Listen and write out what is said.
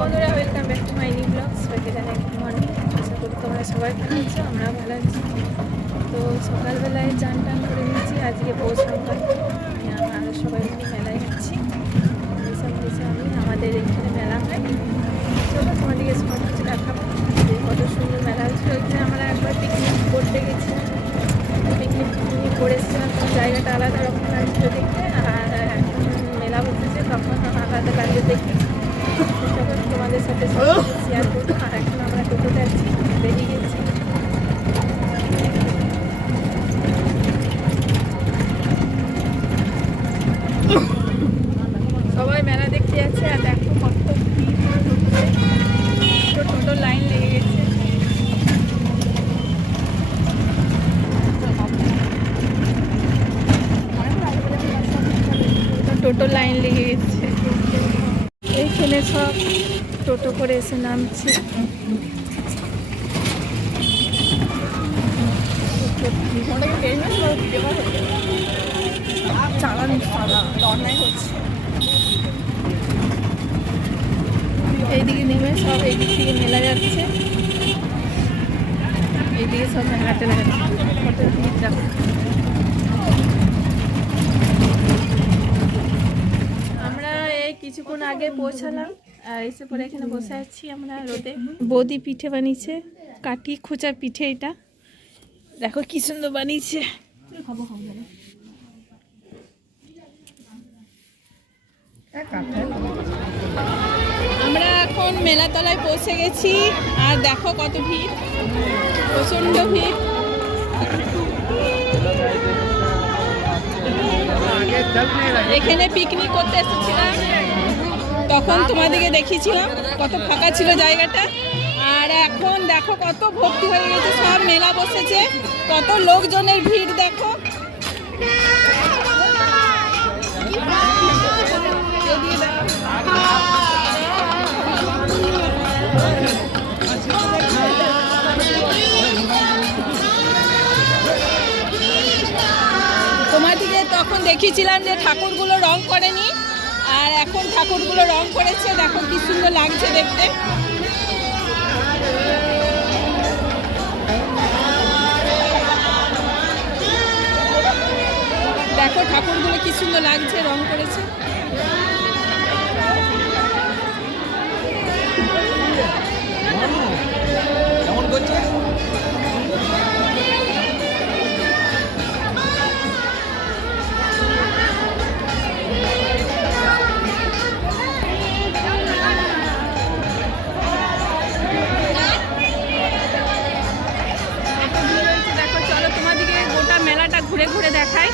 বন্ধুরা, welcome back to my new blog. সবাইকে জানাই গুড মর্নিং। আশা করি তোমরা সবাই ভালো আছো, আমরা ভালো আছি। তো সকালবেলায় চান টান করে নিয়েছি। আজকে পৌষ সংক্রান্তি, আমরা সবাই মিলে মেলায় যাচ্ছি। এইসব কিছু আমি আমাদের এখানে মেলা হয়। চলো তোমাদেরকে সব কিছু দেখাবো যে কত সুন্দর মেলা হচ্ছে। ওইখানে আমরা একবার পিকনিক করতে গেছিলাম, পিকনিক করে এসেছিলাম। তখন জায়গাটা আলাদা রকম লাগছিল দেখতে, আর এখন মেলা বসেছে তখন আলাদা লাগবে দেখতে। তখন তোমাদের সাথে শেয়ার করবো। আর এখন আমরা টোটোতে আছি, বেরিয়ে গেছি। সবাই মেলা দেখতে যাচ্ছে, আর দেখো কত ভিড় টোটোতে, টোটোর লাইন লেগে গেছে। টোটো লাইন লেগে গেছে। এইখানে সব টোটো করে এসে নামছে। এইদিকে নেমে সব এইদিক থেকে মেলা যাচ্ছে, এইদিকে সব মেলাতে লাগাচ্ছে। কত ভিড় দেখো। আমরা এই কিছুক্ষণ আগে পৌঁছালাম, আর এসে পরে এখানে বসে আছি আমরা রোদে। বৌদি পিঠে বানিয়েছে, কাটি খোঁচা পিঠে। এটা দেখো কি সুন্দর বানিয়েছে। আমরা এখন মেলাতলায় পৌঁছে গেছি, আর দেখো কত ভিড়, প্রচন্ড ভিড়। এখানে পিকনিক করতে এসেছিলাম, তখন তোমাদেরকে দেখিয়েছিলাম কত ফাঁকা ছিল জায়গাটা। আর এখন দেখো কত ভর্তি হয়ে গেছে, সব মেলা বসেছে, কত লোকজনের ভিড় দেখো। তোমাদেরকে তখন দেখিয়েছিলাম যে ঠাকুরগুলো রং করেনি, আর এখন ঠাকুরগুলো রং করেছে। দেখো কি সুন্দর লাগছে দেখতে। দেখো ঠাকুরগুলো কি সুন্দর লাগছে, রং করেছে। দেখো চলো তোমাদেরকে গোটা মেলাটা ঘুরে ঘুরে দেখাই।